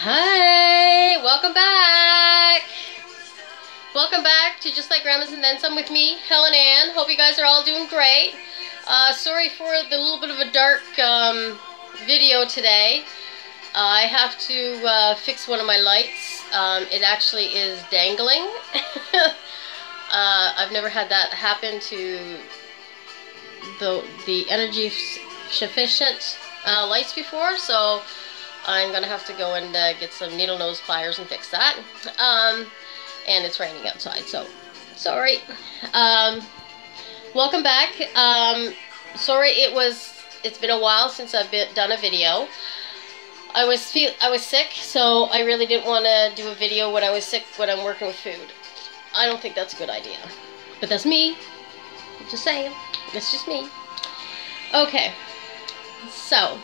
Hi, welcome back. Welcome back to Just Like Grandma's and Then Some with me, Helen Ann. Hope you guys are all doing great. Sorry for the little bit of a dark video today. I have to fix one of my lights. It actually is dangling. I've never had that happen to the energy sufficient lights before, so I'm gonna have to go and get some needle nose pliers and fix that. And it's raining outside, so sorry. Welcome back. Sorry, it's been a while since I've done a video. I was sick, so I really didn't want to do a video when I was sick when I'm working with food. I don't think that's a good idea, but that's me. I'm just saying, that's just me. Okay, so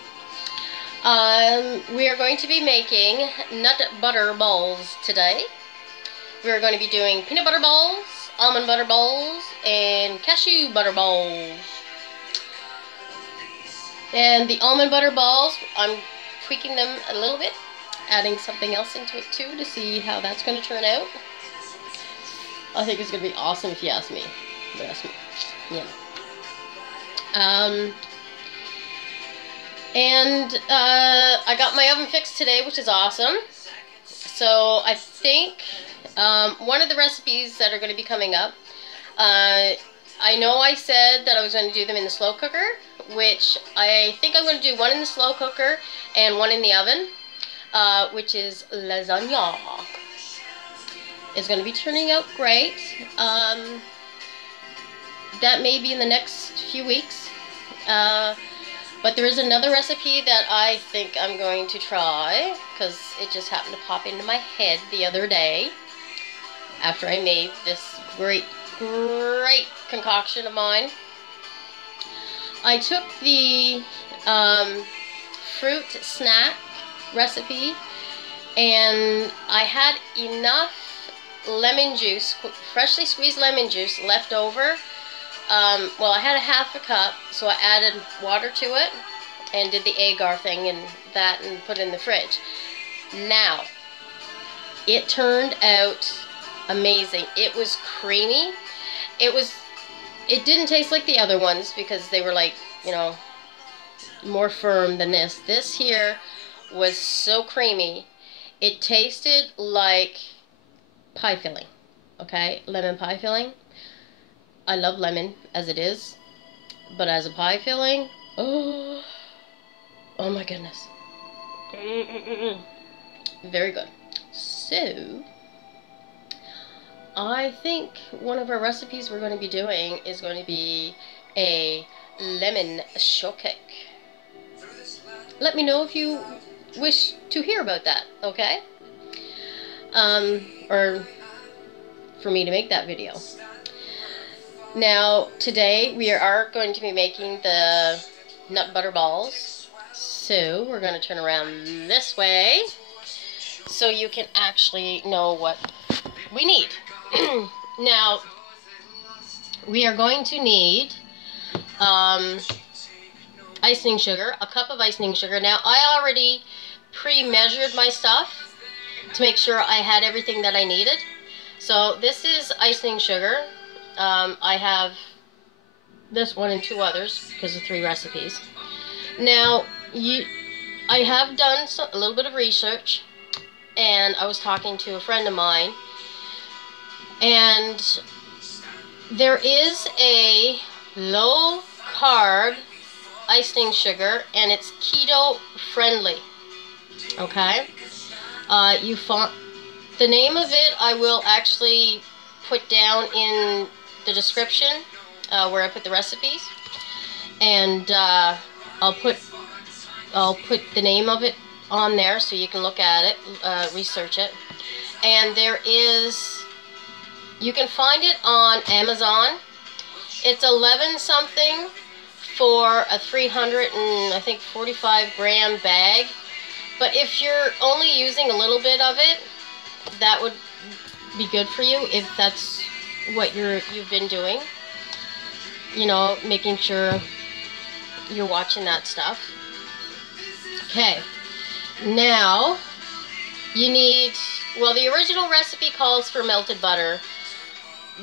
we are going to be making nut butter balls today. We are going to be doing peanut butter balls, almond butter balls, and cashew butter balls. And the almond butter balls, I'm tweaking them a little bit, adding something else into it too to see how that's going to turn out. I think it's going to be awesome if you ask me. But ask me. Yeah. And I got my oven fixed today, which is awesome. So I think one of the recipes that are going to be coming up, I know I said that I was going to do them in the slow cooker, which I think I'm going to do one in the slow cooker and one in the oven, which is lasagna. It's going to be turning out great. That may be in the next few weeks. But there is another recipe that I think I'm going to try, because it just happened to pop into my head the other day after I made this great concoction of mine. I took the fruit snack recipe, and I had enough lemon juice, freshly squeezed lemon juice left over. Well, I had a half a cup, so I added water to it and did the agar thing and that and put it in the fridge. Now, it turned out amazing. It was creamy. It didn't taste like the other ones because they were like, you know, more firm than this. This here was so creamy. It tasted like pie filling, okay? Lemon pie filling. I love lemon as it is, but as a pie filling, oh my goodness. Very good. So, I think one of our recipes we're going to be doing is going to be a lemon shortcake. Let me know if you wish to hear about that, okay? Or for me to make that video. Now, today we are going to be making the nut butter balls. So, we're going to turn around this way so you can actually know what we need. Now, we are going to need icing sugar, a cup of icing sugar. Now, I already pre-measured my stuff to make sure I had everything that I needed. So, this is icing sugar. I have this one and two others because of 3 recipes. Now, I have done a little bit of research, and I was talking to a friend of mine, and there is a low-carb icing sugar, and it's keto friendly. Okay, the name of it I will actually put down in the description where I put the recipes, and I'll put the name of it on there so you can look at it, research it. And you can find it on Amazon. It's 11 something for a 345 gram bag. But if you're only using a little bit of it, that would be good for you if that's what you've been doing. You know, making sure you're watching that stuff. Okay, now you need, well, the original recipe calls for melted butter,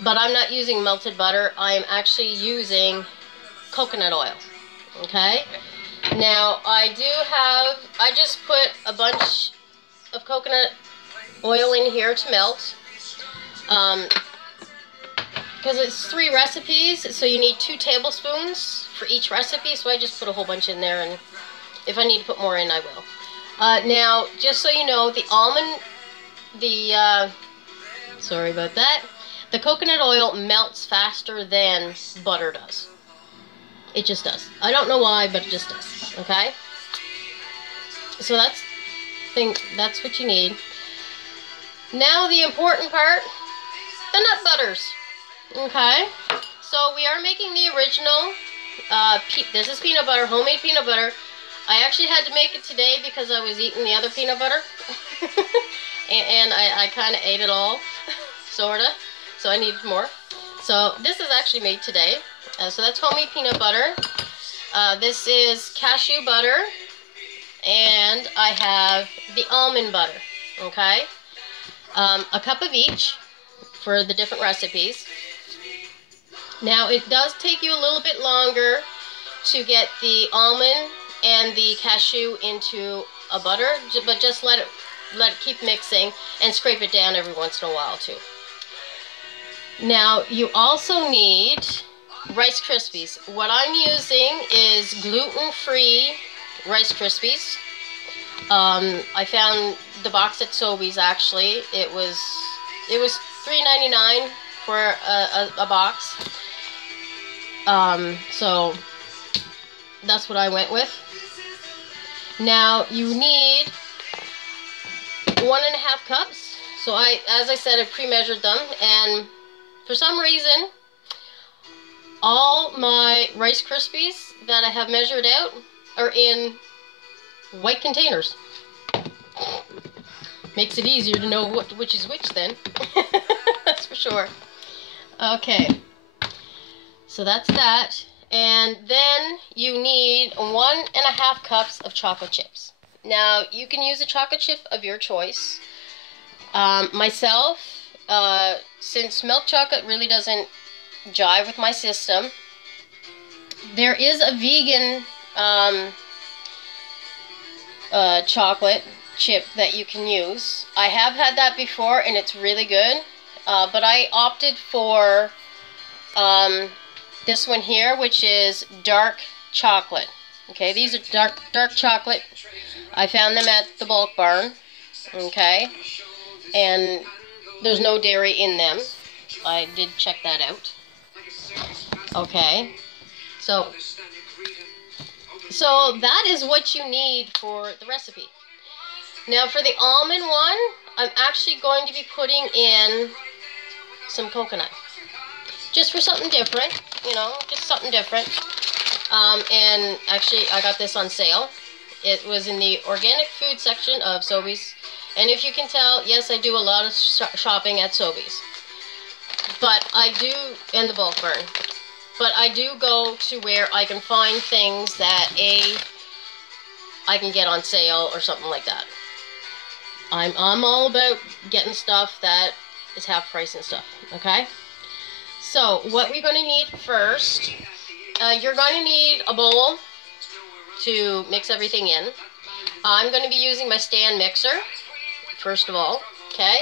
but I'm not using melted butter. I'm actually using coconut oil, okay? Now, I just put a bunch of coconut oil in here to melt, because it's 3 recipes, so you need 2 tablespoons for each recipe, so I just put a whole bunch in there, and if I need to put more in, I will. Now, just so you know, the almond, sorry about that, the coconut oil melts faster than butter does. It just does. I don't know why, but it just does, okay? So that's what you need. Now the important part, the nut butters. Okay, so we are making the original, this is peanut butter, homemade peanut butter. I actually had to make it today because I was eating the other peanut butter. and I kind of ate it all, sorta, so I needed more. So this is actually made today. So that's homemade peanut butter. This is cashew butter, and I have the almond butter, okay? A cup of each for the different recipes. Now, it does take you a little bit longer to get the almond and the cashew into a butter, but just let it keep mixing and scrape it down every once in a while too. Now, you also need Rice Krispies. What I'm using is gluten-free Rice Krispies. I found the box at Sobeys actually. It was $3.99 for a box. So that's what I went with. Now you need 1.5 cups. So as I said, I pre-measured them, and for some reason, all my Rice Krispies that I have measured out are in white containers. Makes it easier to know which is which then. That's for sure. Okay. So that's that. And then you need 1.5 cups of chocolate chips. Now, you can use a chocolate chip of your choice. Myself, since milk chocolate really doesn't jive with my system, there is a vegan chocolate chip that you can use. I have had that before and it's really good, but I opted for this one here, which is dark chocolate. Okay, these are dark chocolate. I found them at the bulk barn. Okay, and there's no dairy in them. I did check that out. Okay, so that is what you need for the recipe. Now for the almond one, I'm actually going to be putting in some coconut. Just for something different, you know, just something different. And actually, I got this on sale. It was in the organic food section of Sobeys. And if you can tell, yes, I do a lot of shopping at Sobeys. But I do, and the bulk barn. But I do go to where I can find things that, I can get on sale or something like that. I'm all about getting stuff that is half price and stuff, okay? So, what we're going to need first, you're going to need a bowl to mix everything in. I'm going to be using my stand mixer, first of all, okay?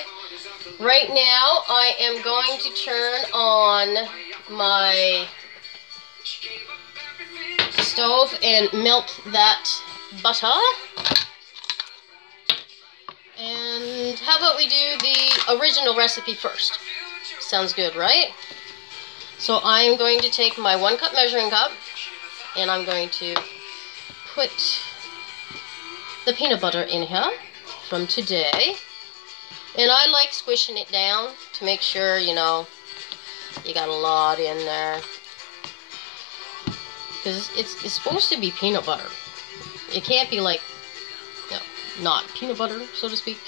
Right now, I am going to turn on my stove and melt that butter. And how about we do the original recipe first? Sounds good, right? So I'm going to take my 1 cup measuring cup, and I'm going to put the peanut butter in here from today. And I like squishing it down to make sure, you know, you got a lot in there. Because it's supposed to be peanut butter. It can't be like, no, not peanut butter, so to speak.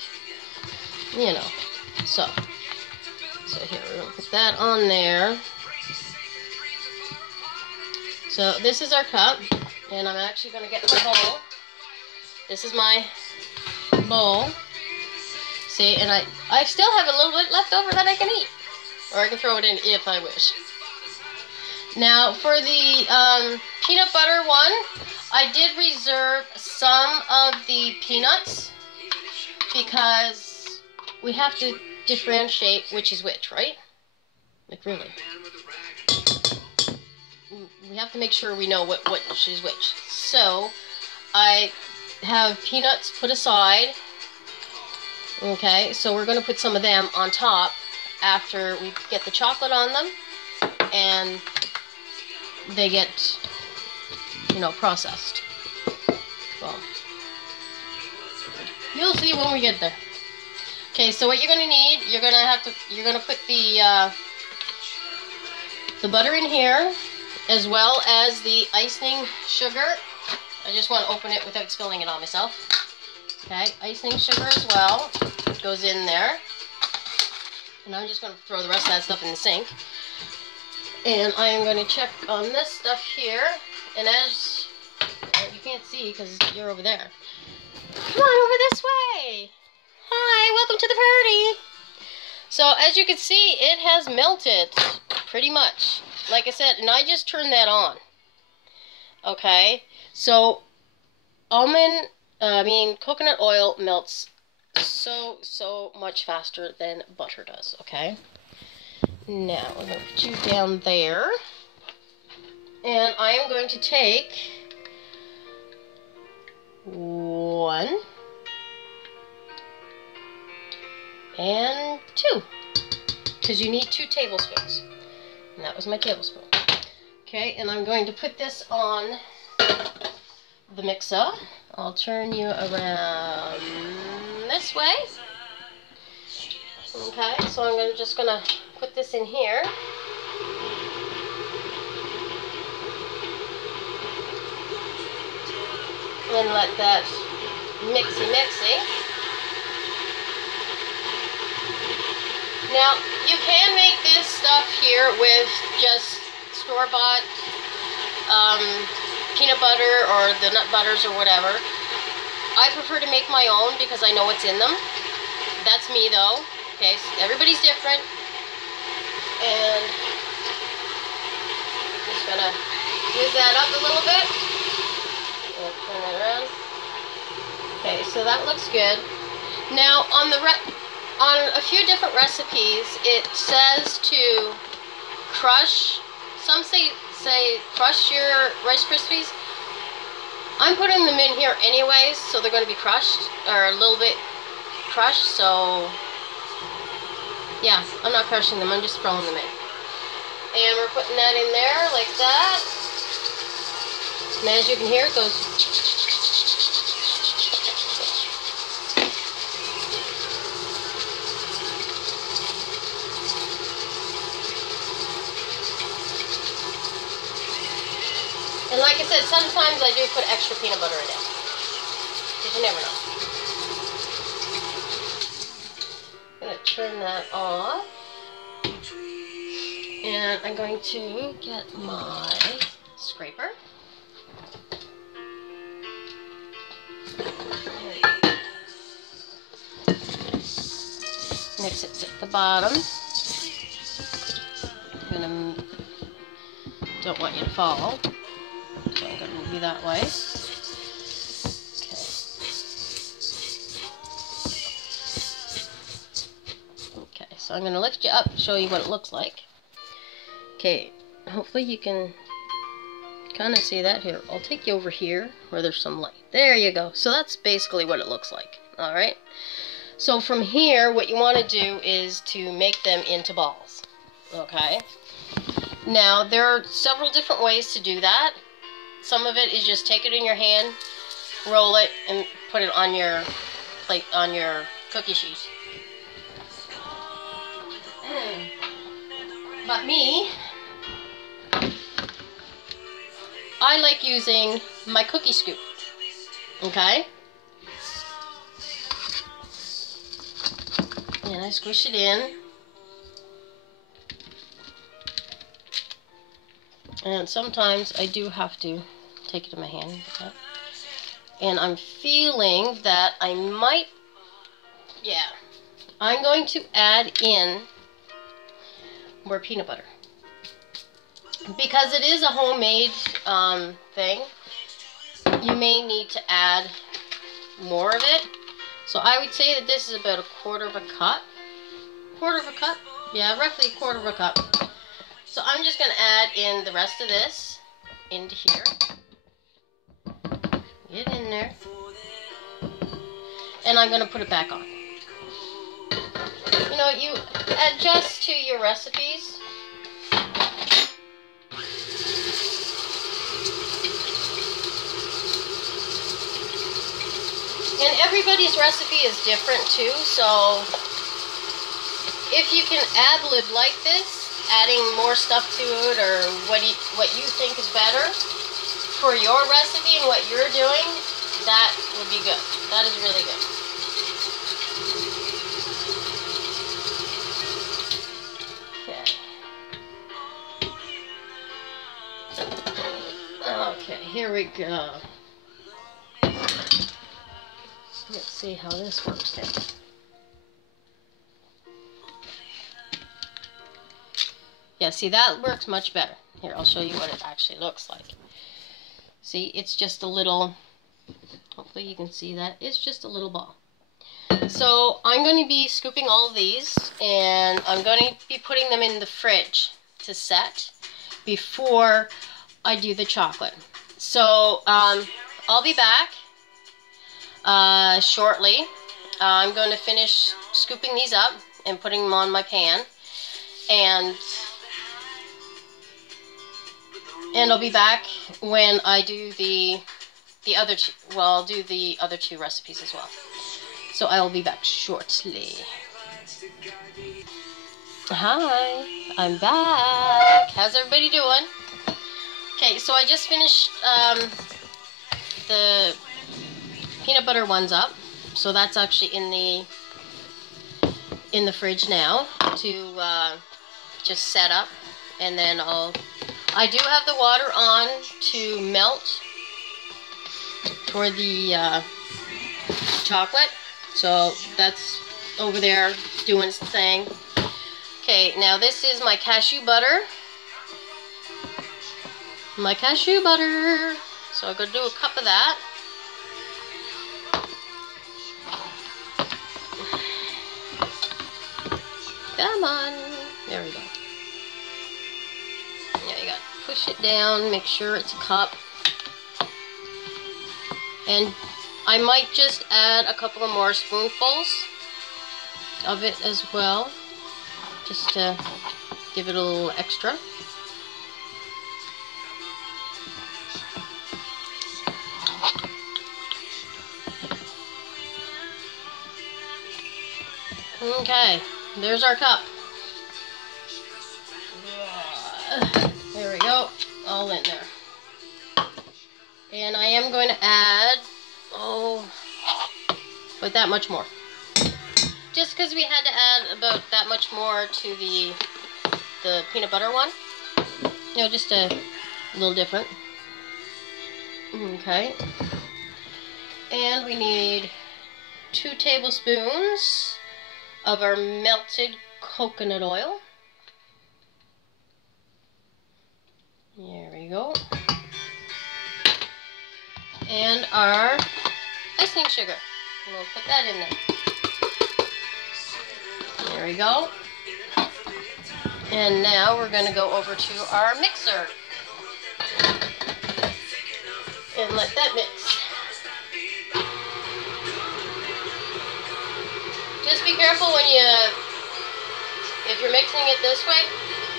You know, so here, we're going to put that on there. So this is our cup, and I'm actually going to get my bowl. This is my bowl. See, and I still have a little bit left over that I can eat. Or I can throw it in if I wish. Now, for the peanut butter one, I did reserve some of the peanuts because we have to differentiate which is which, right? Like, really. We have to make sure we know which is which. So, I have peanuts put aside. Okay, so we're going to put some of them on top after we get the chocolate on them and they get, you know, processed. Well, you'll see when we get there. Okay, so what you're going to need, you're going to put the butter in here, as well as the icing sugar. I just want to open it without spilling it on myself. Okay, icing sugar as well goes in there. And I'm just going to throw the rest of that stuff in the sink. And I am going to check on this stuff here. And as you can't see because you're over there. Come on over this way. Hi, welcome to the party. So as you can see, it has melted pretty much. Like I said, and I just turned that on. Okay, so coconut oil melts so much faster than butter does. Okay. Now we're going to put you down there, and I am going to take 1 and 2, because you need 2 tablespoons, and that was my tablespoon. Okay, and I'm going to put this on the mixer. I'll turn you around this way. Okay, so I'm just going to put this in here. And let that mixy. Now, you can make this stuff here with just store-bought peanut butter or the nut butters or whatever. I prefer to make my own because I know what's in them. That's me though. Okay, so everybody's different. And I'm just gonna use that up a little bit. Turn it around. Okay, so that looks good. Now on a few different recipes, it says to crush. Some say crush your Rice Krispies. I'm putting them in here anyways, so they're going to be crushed, or a little bit crushed, so yeah, I'm not crushing them, I'm just throwing them in. And we're putting that in there like that. And as you can hear, it goes. And like I said, sometimes I do put extra peanut butter in it, because you never know. I'm going to turn that off, and I'm going to get my scraper. Mix it at the bottom. Don't want you to fall. So I'm going to move you that way. Okay, so I'm going to lift you up and show you what it looks like. Okay, hopefully you can kind of see that here. I'll take you over here where there's some light. There you go. So that's basically what it looks like. Alright? So from here, what you want to do is to make them into balls. Okay? Now, there are several different ways to do that. Some of it is just take it in your hand, roll it, and put it on your plate, on your cookie sheet. But me, I like using my cookie scoop. Okay? And I squish it in. And sometimes I do have to take it in my hand. And I'm feeling that I might, yeah, I'm going to add in more peanut butter. Because it is a homemade thing, you may need to add more of it. So I would say that this is about a quarter of a cup. Quarter of a cup? Yeah, roughly a quarter of a cup. So I'm just going to add in the rest of this into here. Get in there. And I'm going to put it back on. You know, you adjust to your recipes. And everybody's recipe is different too, so if you can ad-lib like this, adding more stuff to it or what you think is better for your recipe and what you're doing, that would be good. That is really good. Okay, here we go. Let's see how this works then. Yeah, see, that works much better. Here, I'll show you what it actually looks like. See, it's just a little, hopefully you can see that, it's just a little ball. So I'm going to be scooping all of these, and I'm going to be putting them in the fridge to set before I do the chocolate. So I'll be back shortly. I'm going to finish scooping these up and putting them on my pan, and I'll be back when I do the other two. Well, I'll do the other two recipes as well. So I will be back shortly. Hi, I'm back. How's everybody doing? Okay, so I just finished the peanut butter ones up. So that's actually in the fridge now to just set up, and then I do have the water on to melt for the chocolate. So that's over there doing its thing. Okay, now this is my cashew butter. My cashew butter. So I'm going to do a cup of that. Come on. There we go. Yeah, you got to push it down, make sure it's a cup. And I might just add a couple of more spoonfuls of it as well, just to give it a little extra. Okay, there's our cup. There we go, all in there. And I am going to add, about that much more. Just because we had to add about that much more to the peanut butter one. You know, just a little different. Okay. And we need 2 tablespoons of our melted coconut oil. There we go. And our icing sugar. And we'll put that in there. There we go. And now we're going to go over to our mixer and let that mix. Just be careful if you're mixing it this way,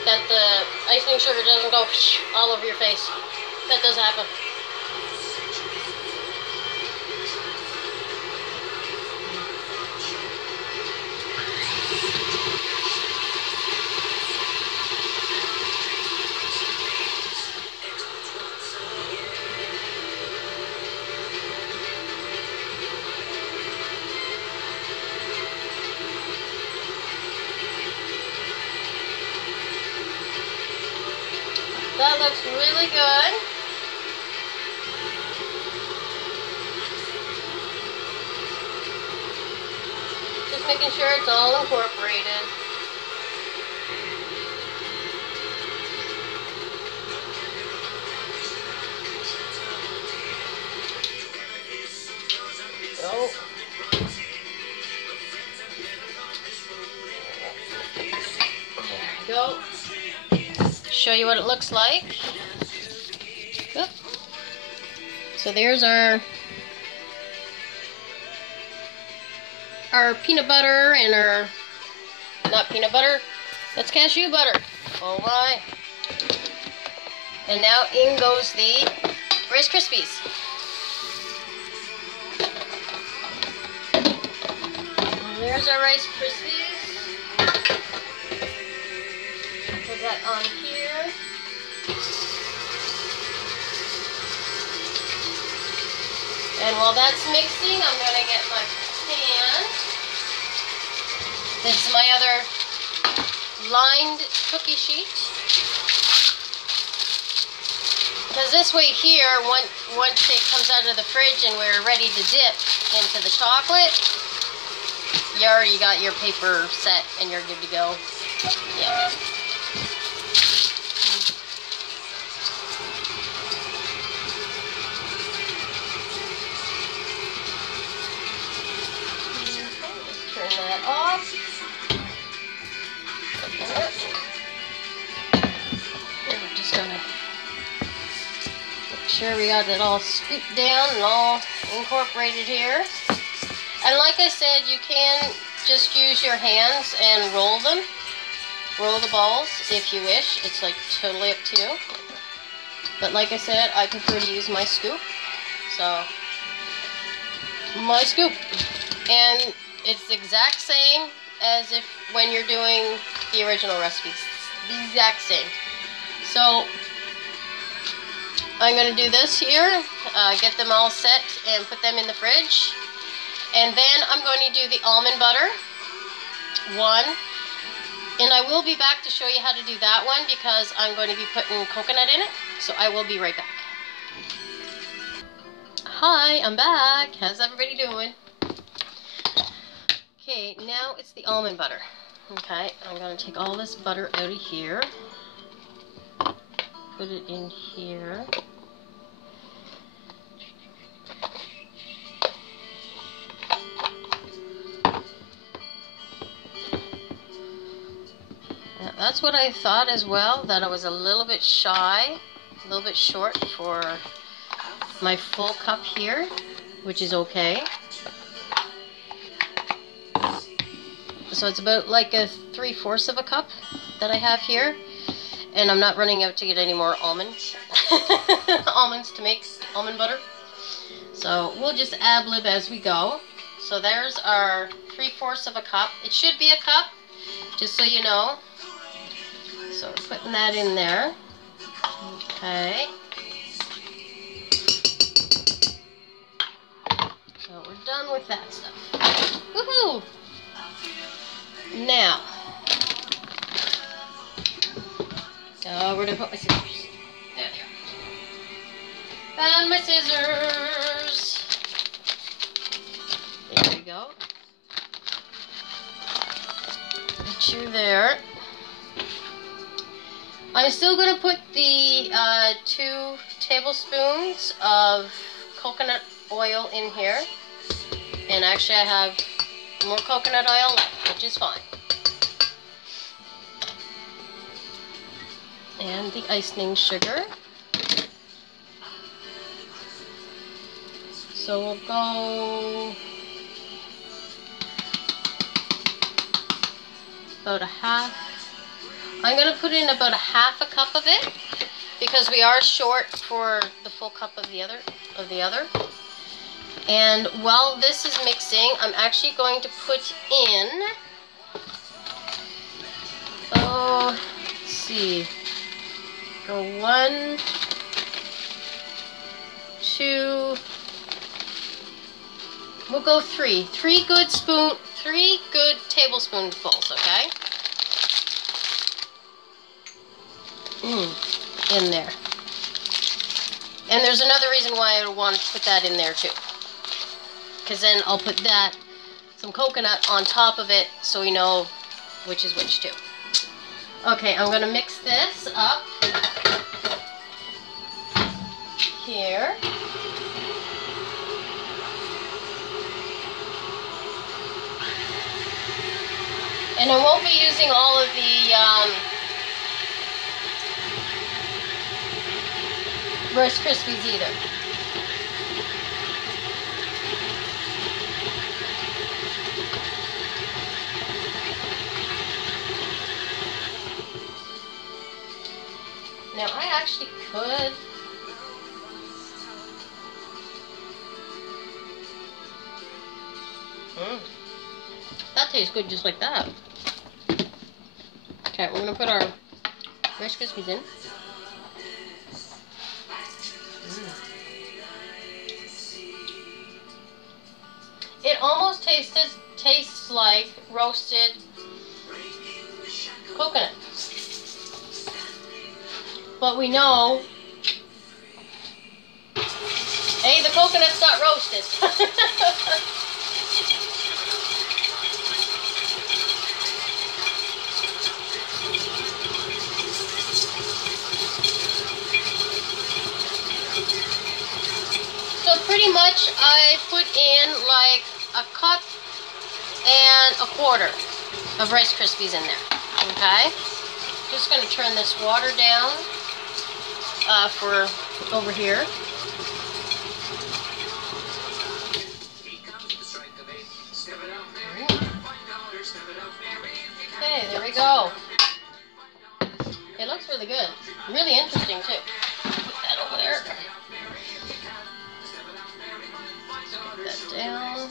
that the icing sugar doesn't go all over your face. That does happen. That looks really good. Just making sure it's all incorporated. Go. There we go. Show you what it looks like. Oop. So there's our peanut butter and our, not peanut butter, that's cashew butter. Oh my. And now in goes the Rice Krispies. And there's our Rice Krispies. Put that on here. And while that's mixing, I'm going to get my pan. This is my other lined cookie sheet. Because this way here, once it comes out of the fridge and we're ready to dip into the chocolate, you already got your paper set and you're good to go. Yeah. Turn that off. And we're just gonna make sure we got it all scooped down and all incorporated here. And like I said, you can just use your hands and roll them. Roll the balls if you wish. It's like totally up to you. But like I said, I prefer to use my scoop. So, my scoop. And it's the exact same as if when you're doing the original recipes. The exact same. So, I'm going to do this here. Get them all set and put them in the fridge. And then I'm going to do the almond butter one. And I will be back to show you how to do that one because I'm going to be putting coconut in it. So I will be right back. Hi, I'm back. How's everybody doing? Okay, now it's the almond butter. Okay, I'm going to take all this butter out of here. Put it in here. That's what I thought as well, that I was a little bit shy, a little bit short for my full cup here, which is okay. So it's about like a 3/4 of a cup that I have here, and I'm not running out to get any more almonds, almonds to make almond butter. So we'll just ad-lib as we go. So there's our 3/4 of a cup. It should be a cup, just so you know. So we're putting that in there. Okay. So we're done with that stuff. Woohoo! Now, where did I put my scissors? There they are. Found my scissors. There we go. Put you there. I'm still going to put the 2 tablespoons of coconut oil in here. And actually I have more coconut oil left, which is fine. And the icing sugar. So we'll go about a half. I'm going to put in about a half a cup of it because we are short for the full cup of the other. And while this is mixing, I'm actually going to put in, let's see, go 1, 2, we'll go 3. 3 good tablespoonfuls, okay? In there. And there's another reason why I want to put that in there too. Because then I'll put that some coconut on top of it so we know which is which too. Okay, I'm going to mix this up here. And I won't be using all of the Rice Crispies either. Now I actually could that tastes good just like that. Okay, we're gonna put our Rice Krispies in. It almost tastes like roasted coconut. But we know, hey, the coconut's not roasted. So pretty much I put in like a cup and a quarter of Rice Krispies in there. Okay? Just going to turn this water down for over here. Okay, there we go. It looks really good. Really interesting too. Put that over there. Put that down.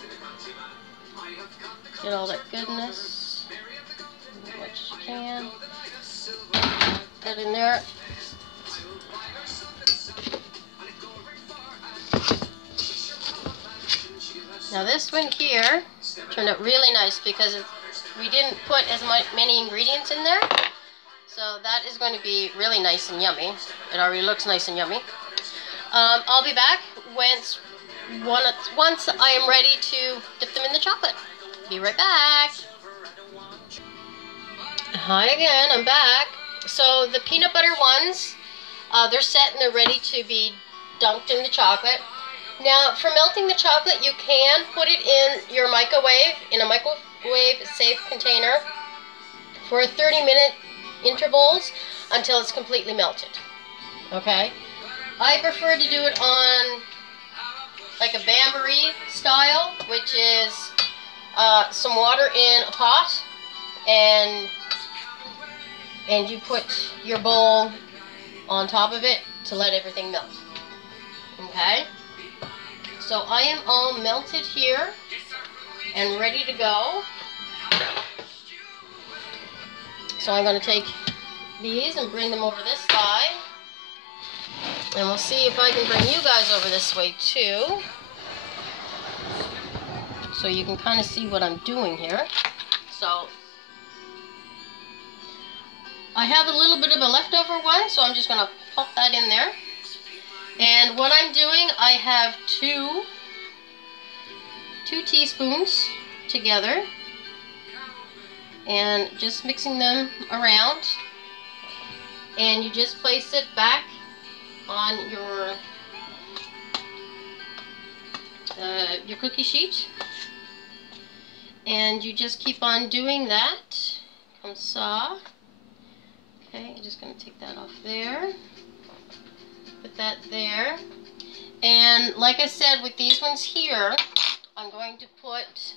Get all that goodness. As much as you can. Put that in there. Now this one here turned out really nice because we didn't put as many ingredients in there. So that is going to be really nice and yummy. It already looks nice and yummy. I'll be back once I am ready to dip them in the chocolate. Be right back. Hi again, I'm back. So the peanut butter ones, they're set and they're ready to be dunked in the chocolate. Now, for melting the chocolate, you can put it in your microwave, in a microwave-safe container for 30-minute intervals until it's completely melted. Okay? I prefer to do it on like a bain-marie style, which is some water in a pot, and you put your bowl on top of it to let everything melt. Okay? So I am all melted here and ready to go. So I'm going to take these and bring them over this side. And we'll see if I can bring you guys over this way too. So you can kind of see what I'm doing here. So I have a little bit of a leftover one, so I'm just going to pop that in there. And what I'm doing, I have two teaspoons together and just mixing them around, and you just place it back on your cookie sheet, and you just keep on doing that. Comme ça. Okay, I'm just going to take that off there. Put that there. And like I said, with these ones here, I'm going to put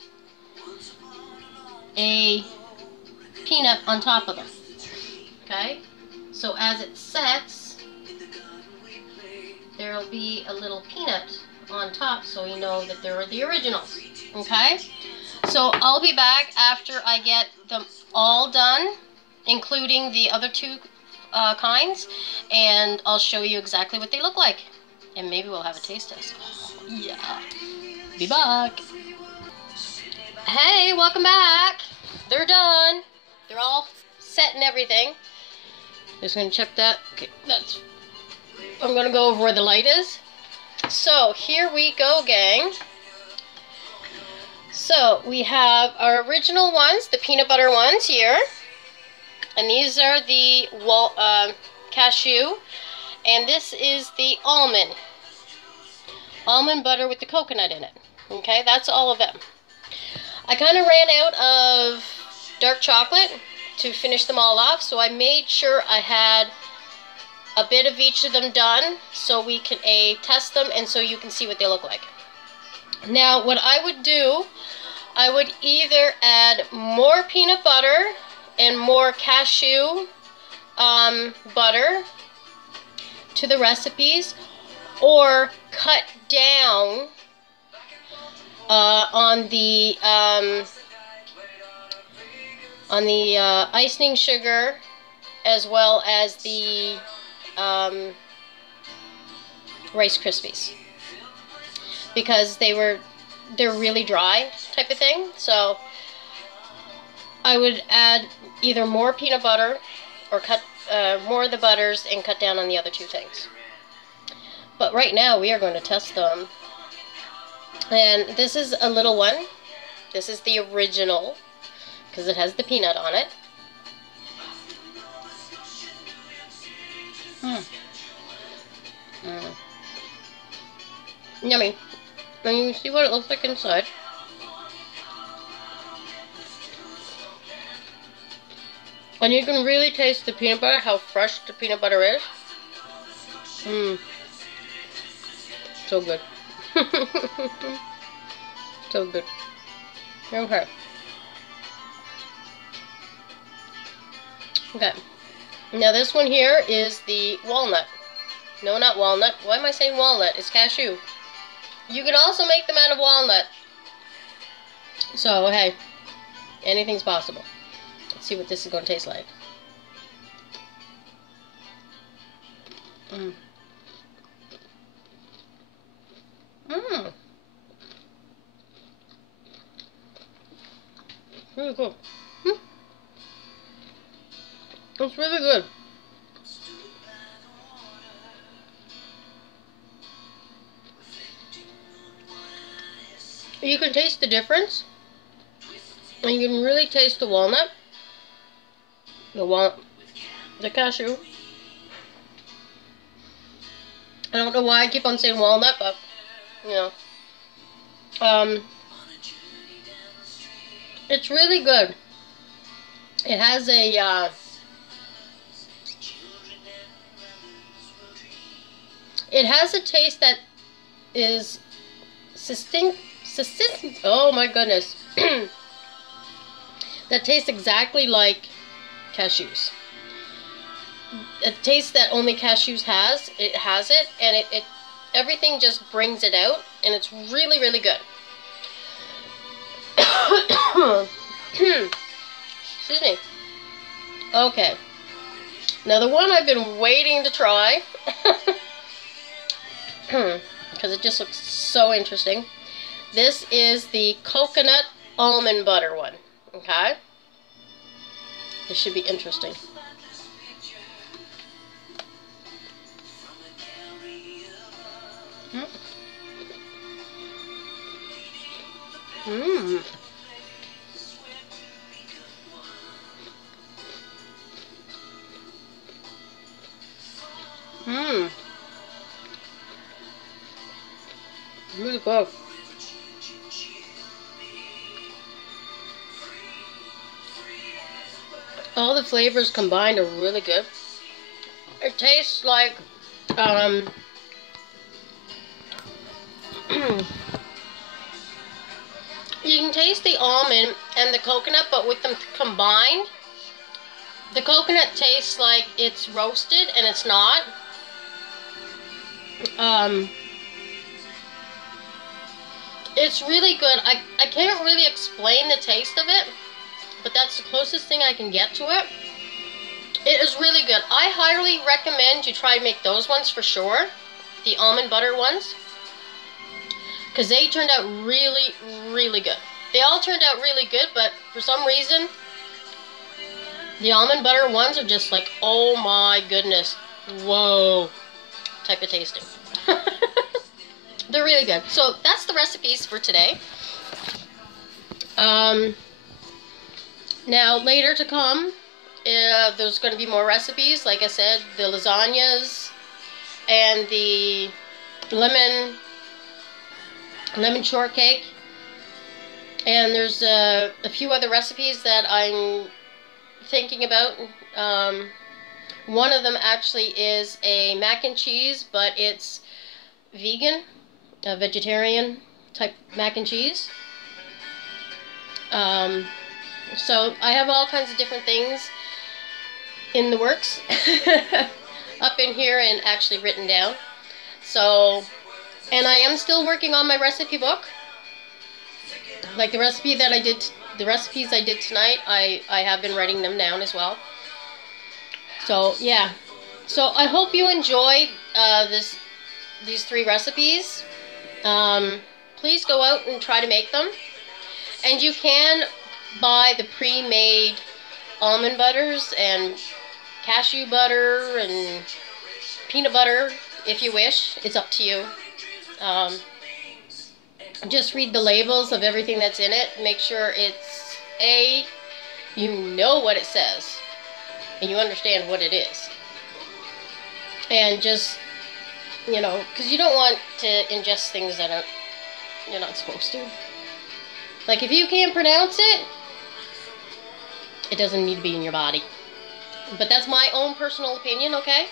a peanut on top of them. Okay? So as it sets, there will be a little peanut on top so you know that they're the originals. Okay? So I'll be back after I get them all done, including the other two kinds, and I'll show you exactly what they look like, and maybe we'll have a taste test. Oh, yeah. Be back. Hey, welcome back. They're done. They're all set and everything. Just gonna check that. Okay, I'm gonna go over where the light is. So here we go, gang. So we have our original ones, the peanut butter ones here, and these are the cashew, and this is the almond butter with the coconut in it. Okay, that's all of them. I kind of ran out of dark chocolate to finish them all off, so I made sure I had a bit of each of them done so we can test them and so you can see what they look like. Now, what I would do, I would either add more peanut butter and more cashew butter to the recipes, or cut down on the icing sugar, as well as the Rice Crispies, because they're really dry type of thing. So I would add either more peanut butter or cut more of the butters and cut down on the other two things. But right now we are going to test them. And this is a little one. This is the original, because it has the peanut on it. Yummy. And you can see what it looks like inside. And you can really taste the peanut butter, how fresh the peanut butter is. So good. So good. Okay. Okay. Now this one here is the walnut. No, not walnut. Why am I saying walnut? It's cashew. You can also make them out of walnut. So, hey, anything's possible. Let's see what this is going to taste like. Really cool. It's really good. You can taste the difference, and you can really taste the walnut, the cashew. I don't know why I keep on saying walnut, but you know, it's really good. It has a taste that is oh my goodness. That tastes exactly like cashews. A taste that only cashews has. It has it, and it everything just brings it out, and it's really, really good. Excuse me. Okay. Now the one I've been waiting to try, because it just looks so interesting. This is the coconut almond butter one. Okay? This should be interesting. Really good. All the flavors combined are really good. It tastes like you can taste the almond and the coconut, but with them combined, the coconut tastes like it's roasted, and it's not. It's really good. I can't really explain the taste of it, but that's the closest thing I can get to it. It is really good. I highly recommend you try to make those ones for sure, the almond butter ones, because they turned out really, really good. They all turned out really good, but for some reason, the almond butter ones are just like, oh my goodness, whoa, type of tasting. They're really good. So that's the recipes for today. Now, later to come, there's going to be more recipes. Like I said, the lasagnas and the lemon shortcake. And there's a few other recipes that I'm thinking about. One of them actually is a mac and cheese, but it's vegan, a vegetarian type mac and cheese. So I have all kinds of different things in the works up in here and actually written down. So, and I am still working on my recipe book. Like the recipes I did tonight, I have been writing them down as well. So yeah, so I hope you enjoyed these 3 recipes. Please go out and try to make them, and you can buy the pre-made almond butters and cashew butter and peanut butter if you wish. It's up to you. Just read the labels of everything that's in it. Make sure it's you know what it says and you understand what it is. And just, you know, because you don't want to ingest things that you're not supposed to. Like if you can't pronounce it, it doesn't need to be in your body. But that's my own personal opinion, okay?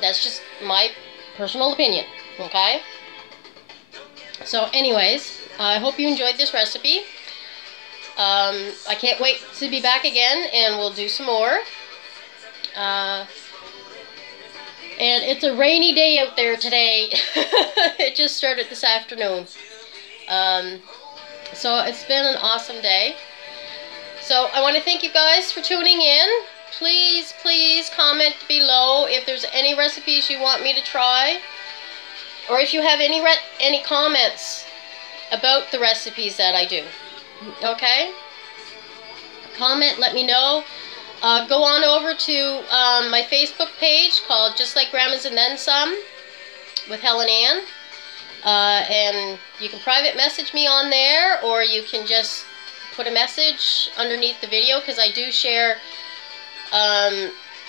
That's just my personal opinion, okay? So anyways, I hope you enjoyed this recipe. I can't wait to be back again, and we'll do some more. And it's a rainy day out there today. It just started this afternoon. So it's been an awesome day. So I want to thank you guys for tuning in. Please, please comment below if there's any recipes you want me to try, or if you have any comments about the recipes that I do. Okay? Comment, let me know. Go on over to my Facebook page called Just Like Grandma's and Then Some with Helen Ann. And you can private message me on there, or you can just put a message underneath the video, because I do share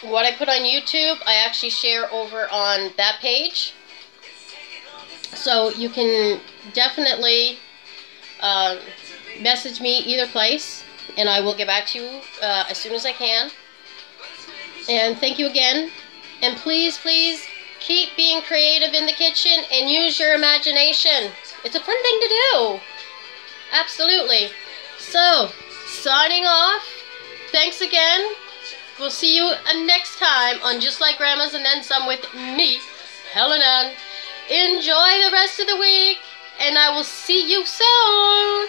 what I put on YouTube. I actually share over on that page. So you can definitely message me either place, and I will get back to you as soon as I can. And thank you again. And please, please keep being creative in the kitchen and use your imagination. It's a fun thing to do. Absolutely. So, signing off. Thanks again. We'll see you next time on Just Like Grandma's and Then Some with me, Helen Ann. Enjoy the rest of the week, and I will see you soon.